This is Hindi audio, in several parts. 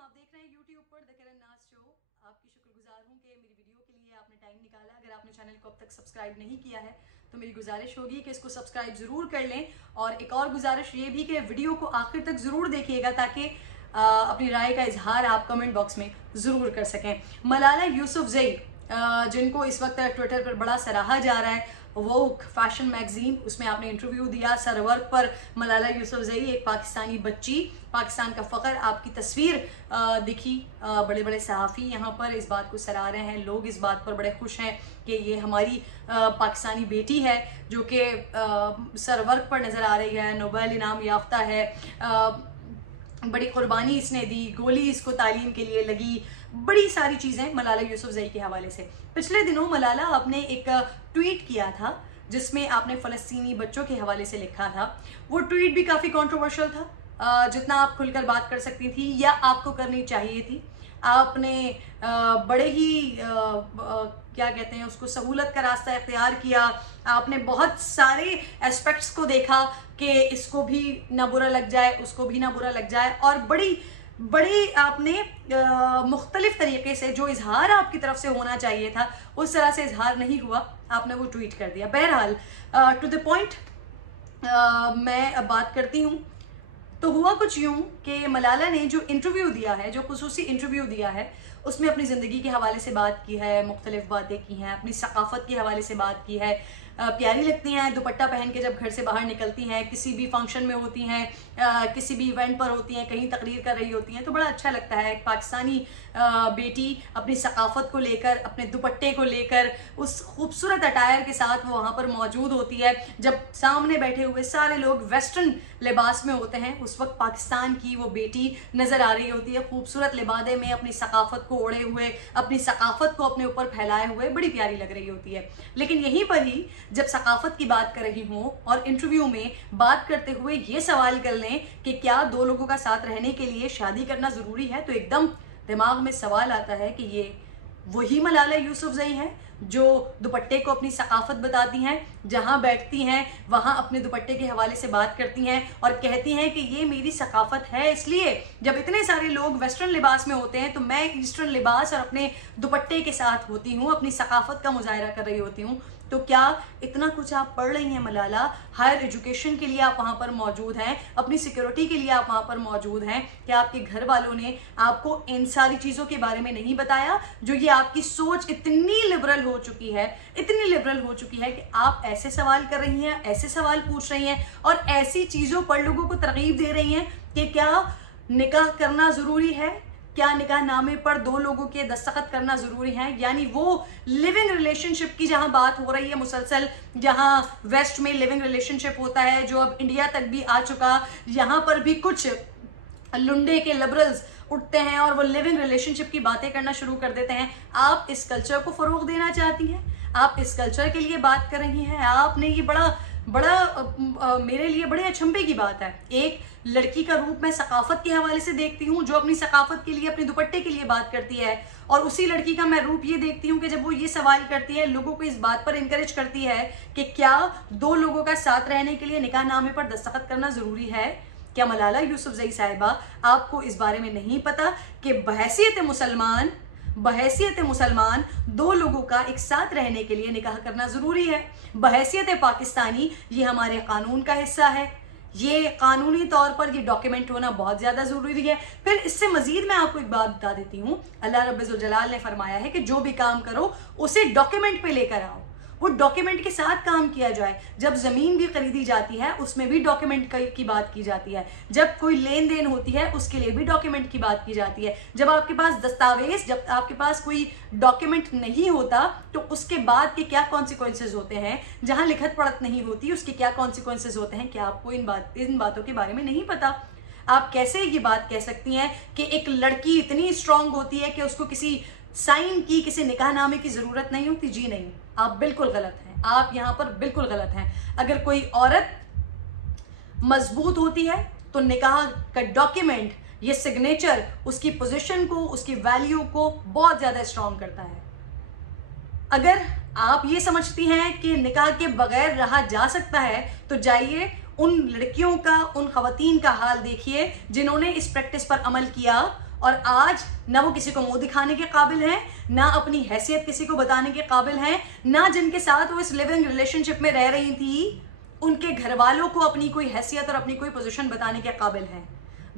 आप देख रहे हैं YouTube पर द किरण नाज शो। आपकी शुक्रगुजार हूँ कि मेरी वीडियो के लिए आपने टाइम निकाला। अगर आपने चैनल को अब तक सब्सक्राइब नहीं किया है तो मेरी गुजारिश होगी कि इसको सब्सक्राइब ज़रूर कर लें, और एक और गुजारिश ये भी कि वीडियो को आखिर तक ज़रूर देखिएगा ताकि अपनी राय का इजहार आप कमेंट बॉक्स में ज़रूर कर सकें। मलाला यूसुफजई, जिनको इस वक्त ट्विटर पर बड़ा सराहा जा रहा है, वोग फैशन मैगजीन, उसमें आपने इंटरव्यू दिया सरवर्क पर। मलाला यूसुफजई एक पाकिस्तानी बच्ची, पाकिस्तान का फ़ख्र, आपकी तस्वीर दिखी। बड़े बड़े सहाफ़ी यहाँ पर इस बात को सराह रहे हैं, लोग इस बात पर बड़े खुश हैं कि ये हमारी पाकिस्तानी बेटी है जो कि सरवर्क पर नज़र आ रही है, नोबेल इनाम याफ्ता है, बड़ी कुर्बानी इसने दी, गोली इसको तालीम के लिए लगी, बड़ी सारी चीज़ें मलाला यूसुफजई के हवाले से। पिछले दिनों मलाला आपने एक ट्वीट किया था जिसमें आपने फ़लस्तीनी बच्चों के हवाले से लिखा था। वो ट्वीट भी काफ़ी कंट्रोवर्शियल था, जितना आप खुलकर बात कर सकती थी या आपको करनी चाहिए थी। आपने बड़े ही क्या कहते हैं उसको, सहूलत का रास्ता इख्तियार किया। आपने बहुत सारे एस्पेक्ट्स को देखा कि इसको भी ना बुरा लग जाए, उसको भी ना बुरा लग जाए, और बड़ी आपने मुख्तलिफ तरीके से जो इजहार आपकी तरफ से होना चाहिए था उस तरह से इजहार नहीं हुआ, आपने वो ट्वीट कर दिया। बहरहाल टू द पॉइंट मैं अब बात करती हूँ। तो हुआ कुछ यूँ कि मलाला ने जो इंटरव्यू दिया है, जो खुसूसी इंटरव्यू दिया है, उसमें अपनी ज़िंदगी के हवाले से बात की है, मुख्तलिफ बातें की हैं, अपनी सकाफ़त के हवाले से बात की है। प्यारी लगती हैं दुपट्टा पहन के जब घर से बाहर निकलती हैं, किसी भी फंक्शन में होती हैं, किसी भी इवेंट पर होती हैं, कहीं तकरीर कर रही होती हैं, तो बड़ा अच्छा लगता है। एक पाकिस्तानी बेटी अपनी सकाफ़त को लेकर, अपने दुपट्टे को लेकर, उस खूबसूरत अटायर के साथ वो वहाँ पर मौजूद होती है। जब सामने बैठे हुए सारे लोग वेस्टर्न लिबास में होते हैं, उस वक्त पाकिस्तान की वो बेटी नज़र आ रही होती है, खूबसूरत लिबादे में, अपनी सकाफ़त को ओढ़े हुए, अपनी सकाफ़त को अपने ऊपर फैलाए हुए, बड़ी प्यारी लग रही होती है। लेकिन यहीं पर ही जब सकाफ़त की बात कर रही हूँ और इंटरव्यू में बात करते हुए ये सवाल कर लें कि क्या दो लोगों का साथ रहने के लिए शादी करना ज़रूरी है, तो एकदम दिमाग में सवाल आता है कि ये वही मलाला यूसुफजई हैं जो दुपट्टे को अपनी सकाफ़त बताती हैं, जहाँ बैठती हैं वहाँ अपने दुपट्टे के हवाले से बात करती हैं और कहती हैं कि ये मेरी सकाफ़त है। इसलिए जब इतने सारे लोग वेस्टर्न लिबास में होते हैं तो मैं ईस्टर्न लिबास और अपने दुपट्टे के साथ होती हूँ, अपनी सकाफ़त का मुजाहरा कर रही होती हूँ। तो क्या इतना कुछ आप पढ़ रही हैं मलाला? हायर एजुकेशन के लिए आप वहाँ पर मौजूद हैं, अपनी सिक्योरिटी के लिए आप वहाँ पर मौजूद हैं। क्या आपके घर वालों ने आपको इन सारी चीज़ों के बारे में नहीं बताया? जो ये आपकी सोच इतनी लिबरल हो चुकी है, इतनी लिबरल हो चुकी है कि आप ऐसे सवाल कर रही हैं, ऐसे सवाल पूछ रही हैं और ऐसी चीज़ों पर लोगों को तरगीब दे रही हैं कि क्या निकाह करना ज़रूरी है, क्या निकाह नामे पर दो लोगों के दस्तखत करना ज़रूरी है। यानी वो लिविंग रिलेशनशिप की जहां बात हो रही है मुसलसल, जहां वेस्ट में लिविंग रिलेशनशिप होता है जो अब इंडिया तक भी आ चुका, यहाँ पर भी कुछ लुंडे के लिबरल्स उठते हैं और वो लिविंग रिलेशनशिप की बातें करना शुरू कर देते हैं। आप इस कल्चर को फ़रोग़ देना चाहती हैं, आप इस कल्चर के लिए बात कर रही हैं। आपने ये बड़ा मेरे लिए बड़े अचंभे की बात है। एक लड़की का रूप मैं सकाफ़त के हवाले से देखती हूँ जो अपनी सकाफ़त के लिए, अपने दुपट्टे के लिए बात करती है, और उसी लड़की का मैं रूप ये देखती हूँ कि जब वो ये सवाल करती है, लोगों को इस बात पर इनकरेज करती है कि क्या दो लोगों का साथ रहने के लिए निकाह नामे पर दस्तखत करना ज़रूरी है। क्या मलाला यूसुफजई साहिबा आपको इस बारे में नहीं पता कि बहैसियत मुसलमान दो लोगों का एक साथ रहने के लिए निकाह करना ज़रूरी है। बहैसियत पाकिस्तानी ये हमारे कानून का हिस्सा है, ये कानूनी तौर पर ये डॉक्यूमेंट होना बहुत ज़्यादा ज़रूरी है। फिर इससे मज़ीद मैं आपको एक बात बता देती हूँ, अल्लाह रब्बुल जलाल ने फरमाया है कि जो भी काम करो उसे डॉक्यूमेंट पे लेकर आओ, वो डॉक्यूमेंट के साथ काम किया जाए। जब ज़मीन भी खरीदी जाती है उसमें भी डॉक्यूमेंट की बात की जाती है, जब कोई लेन देन होती है उसके लिए भी डॉक्यूमेंट की बात की जाती है। जब आपके पास दस्तावेज, जब आपके पास कोई डॉक्यूमेंट नहीं होता तो उसके बाद के क्या कॉन्सिक्वेंसेज होते हैं, जहाँ लिखत पढ़त नहीं होती उसके क्या कॉन्सिक्वेंसेज होते हैं, क्या आपको इन बातों के बारे में नहीं पता? आप कैसे ये बात कह सकती हैं कि एक लड़की इतनी स्ट्रांग होती है कि उसको किसी साइन की, किसी निकाहनामे की ज़रूरत नहीं होती? जी नहीं, आप बिल्कुल गलत हैं, आप यहाँ पर बिल्कुल गलत हैं। अगर कोई औरत मजबूत होती है तो निकाह का डॉक्यूमेंट, ये सिग्नेचर उसकी पोजीशन को, उसकी वैल्यू को बहुत ज़्यादा स्ट्रांग करता है। अगर आप ये समझती हैं कि निकाह के बगैर रहा जा सकता है तो जाइए उन लड़कियों का, उन ख़वातीन का हाल देखिए जिन्होंने इस प्रैक्टिस पर अमल किया और आज ना वो किसी को मुंह दिखाने के काबिल हैं, ना अपनी हैसियत किसी को बताने के काबिल हैं, ना जिनके साथ वो इस लिविंग रिलेशनशिप में रह रही थी उनके घर वालों को अपनी कोई हैसियत और अपनी कोई पोजीशन बताने के काबिल हैं।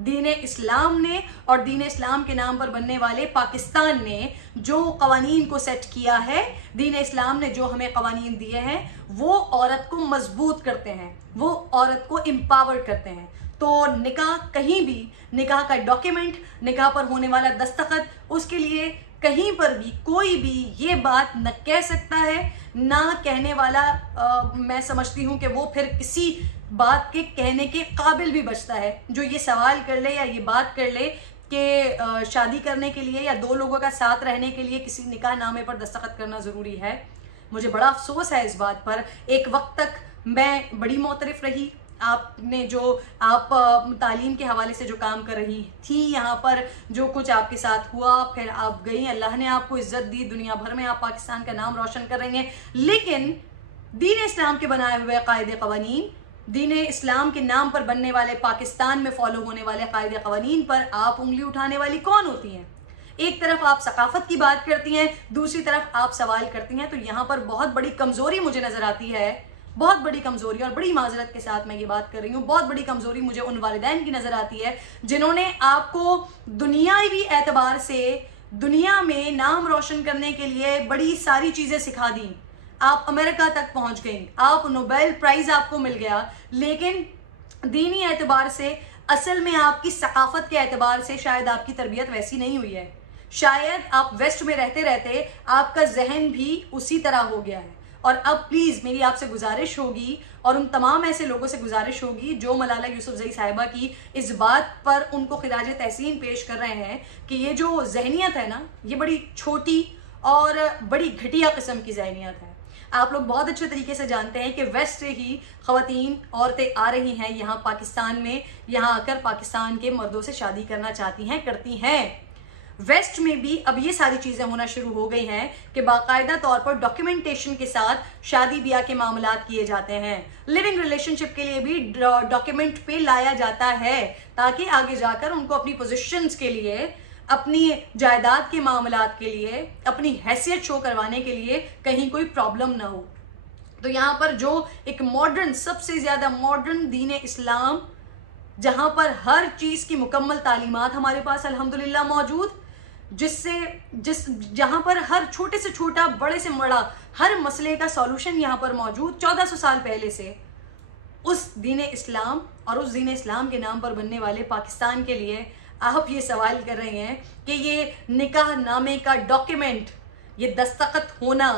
दीन इस्लाम ने और दीन इस्लाम के नाम पर बनने वाले पाकिस्तान ने जो कवानीन को सेट किया है, दीन इस्लाम ने जो हमें कवानीन दिए हैं, वो औरत को मजबूत करते हैं, वो औरत को एम्पावर करते हैं। तो निकाह कहीं भी, निकाह का डॉक्यूमेंट, निकाह पर होने वाला दस्तखत, उसके लिए कहीं पर भी कोई भी ये बात न कह सकता है, ना कहने वाला मैं समझती हूँ कि वो फिर किसी बात के कहने के काबिल भी बचता है जो ये सवाल कर ले या ये बात कर ले कि शादी करने के लिए या दो लोगों का साथ रहने के लिए किसी निकाह नामे पर दस्तखत करना ज़रूरी है। मुझे बड़ा अफसोस है इस बात पर। एक वक्त तक मैं बड़ी मोतरफ रही, आपने जो आप तालीम के हवाले से जो काम कर रही थी यहाँ पर, जो कुछ आपके साथ हुआ, फिर आप गई, अल्लाह ने आपको इज्जत दी, दुनिया भर में आप पाकिस्तान का नाम रोशन कर रही हैं। लेकिन दीन इस्लाम के बनाए हुए कायदे कवानीन, दीन इस्लाम के नाम पर बनने वाले पाकिस्तान में फॉलो होने वाले कायदे कवानीन पर आप उंगली उठाने वाली कौन होती हैं? एक तरफ आप सकाफत की बात करती हैं, दूसरी तरफ आप सवाल करती हैं। तो यहाँ पर बहुत बड़ी कमजोरी मुझे नजर आती है, बहुत बड़ी कमजोरी, और बड़ी माजरत के साथ मैं ये बात कर रही हूँ, बहुत बड़ी कमजोरी मुझे उन वालिदैन की नजर आती है जिन्होंने आपको दुनियावी एतबार से दुनिया में नाम रोशन करने के लिए बड़ी सारी चीजें सिखा दी। आप अमेरिका तक पहुंच गई, आप नोबेल प्राइज आपको मिल गया, लेकिन दीनी एतबार से, असल में आपकी सकाफत के एतबार से शायद आपकी तरबियत वैसी नहीं हुई है। शायद आप वेस्ट में रहते रहते आपका जहन भी उसी तरह हो गया है। और अब प्लीज मेरी आपसे गुजारिश होगी और उन तमाम ऐसे लोगों से गुजारिश होगी जो मलाला यूसुफजई साहिबा की इस बात पर उनको खिराज तहसीन पेश कर रहे हैं कि ये जो जहनियत है ना, ये बड़ी छोटी और बड़ी घटिया किस्म की जहनियत है। आप लोग बहुत अच्छे तरीके से जानते हैं कि वेस्ट से ही ख़वातीन, औरतें आ रही हैं यहाँ पाकिस्तान में, यहाँ आकर पाकिस्तान के मर्दों से शादी करना चाहती हैं, करती हैं। वेस्ट में भी अब ये सारी चीज़ें होना शुरू हो गई हैं कि बाकायदा तौर पर डॉक्यूमेंटेशन के साथ शादी ब्याह के मामलात किए जाते हैं। लिविंग रिलेशनशिप के लिए भी डॉक्यूमेंट पे लाया जाता है ताकि आगे जाकर उनको अपनी पोजीशंस के लिए, अपनी जायदाद के मामलात के लिए, अपनी हैसियत शो करवाने के लिए कहीं कोई प्रॉब्लम ना हो। तो यहाँ पर जो एक मॉडर्न, सबसे ज़्यादा मॉडर्न दीन इस्लाम, जहाँ पर हर चीज़ की मुकम्मल तालीमात हमारे पास अल्हम्दुलिल्लाह मौजूद, जहां पर हर छोटे से छोटा, बड़े से बड़ा हर मसले का सॉल्यूशन यहाँ पर मौजूद 1400 साल पहले से, उस दीन इस्लाम और उस दीन इस्लाम के नाम पर बनने वाले पाकिस्तान के लिए आप ये सवाल कर रहे हैं कि ये निकाह नामे का डॉक्यूमेंट, ये दस्तखत होना,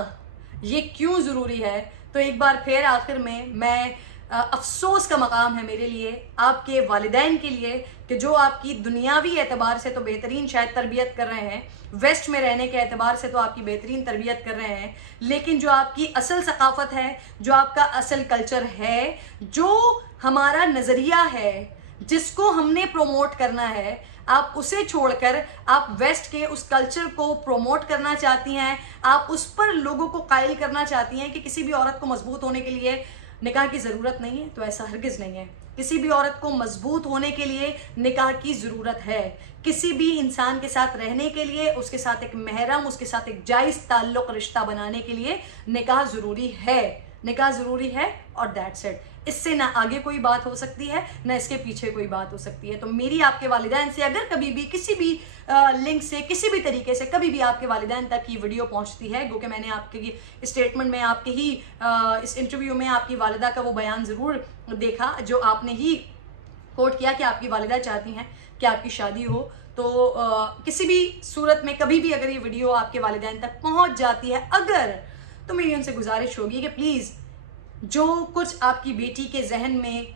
ये क्यों ज़रूरी है। तो एक बार फिर आखिर में मैं अफसोस का मकाम है मेरे लिए, आपके वालिदैन के लिए, कि जो आपकी दुनियावी एतबार से तो बेहतरीन शायद तरबियत कर रहे हैं, वेस्ट में रहने के एतबार से तो आपकी बेहतरीन तरबियत कर रहे हैं, लेकिन जो आपकी असल सकाफत है, जो आपका असल कल्चर है, जो हमारा नज़रिया है, जिसको हमने प्रोमोट करना है, आप उसे छोड़कर आप वेस्ट के उस कल्चर को प्रोमोट करना चाहती हैं। आप उस पर लोगों को कायल करना चाहती हैं कि किसी भी औरत को मजबूत होने के लिए निकाह की ज़रूरत नहीं है। तो ऐसा हरगिज़ नहीं है। किसी भी औरत को मजबूत होने के लिए निकाह की ज़रूरत है। किसी भी इंसान के साथ रहने के लिए, उसके साथ एक महरम, उसके साथ एक जायज़ ताल्लुक़, रिश्ता बनाने के लिए निकाह ज़रूरी है। निकाह ज़रूरी है और दैट्स इट। इससे ना आगे कोई बात हो सकती है, ना इसके पीछे कोई बात हो सकती है। तो मेरी आपके वालिदैन से अगर कभी भी किसी भी लिंक से, किसी भी तरीके से कभी भी आपके वालिदैन तक ये वीडियो पहुंचती है, क्योंकि मैंने आपके स्टेटमेंट में, आपके ही इस इंटरव्यू में आपकी वालिदा का वो बयान ज़रूर देखा जो आपने ही कोट किया कि आपकी वालिदा चाहती हैं कि आपकी शादी हो। तो किसी भी सूरत में कभी भी अगर ये वीडियो आपके वालिदैन तक पहुँच जाती है अगर, तो मेरी उनसे गुजारिश होगी कि प्लीज़ जो कुछ आपकी बेटी के जहन में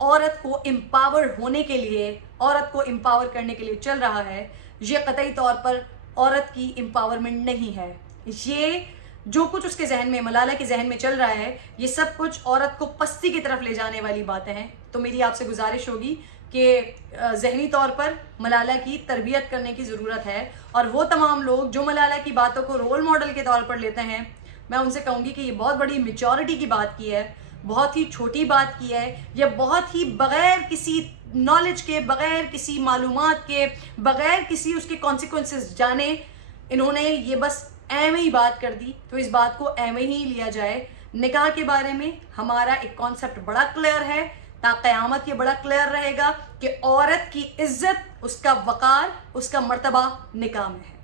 औरत को एम्पावर होने के लिए, औरत को एम्पावर करने के लिए चल रहा है, ये कतई तौर पर औरत की एम्पावरमेंट नहीं है। ये जो कुछ उसके जहन में, मलाला के जहन में चल रहा है, ये सब कुछ औरत को पस्ती की तरफ ले जाने वाली बातें हैं। तो मेरी आपसे गुजारिश होगी कि जहनी तौर पर मलाला की तरबियत करने की ज़रूरत है। और वो तमाम लोग जो मलाला की बातों को रोल मॉडल के तौर पर लेते हैं, मैं उनसे कहूँगी कि ये बहुत बड़ी मेचॉरिटी की बात की है, बहुत ही छोटी बात की है, या बहुत ही बगैर किसी नॉलेज के, बगैर किसी मालूमात के, बगैर किसी उसके कॉन्सिक्वेंसेस जाने इन्होंने ये बस ऐਵੇਂ ही बात कर दी। तो इस बात को ऐਵੇਂ ही लिया जाए। निकाह के बारे में हमारा एक कॉन्सेप्ट बड़ा क्लियर है, ता क़यामत ये बड़ा क्लियर रहेगा कि औरत की इज्जत, उसका वक़ार, उसका मर्तबा निकाह में है।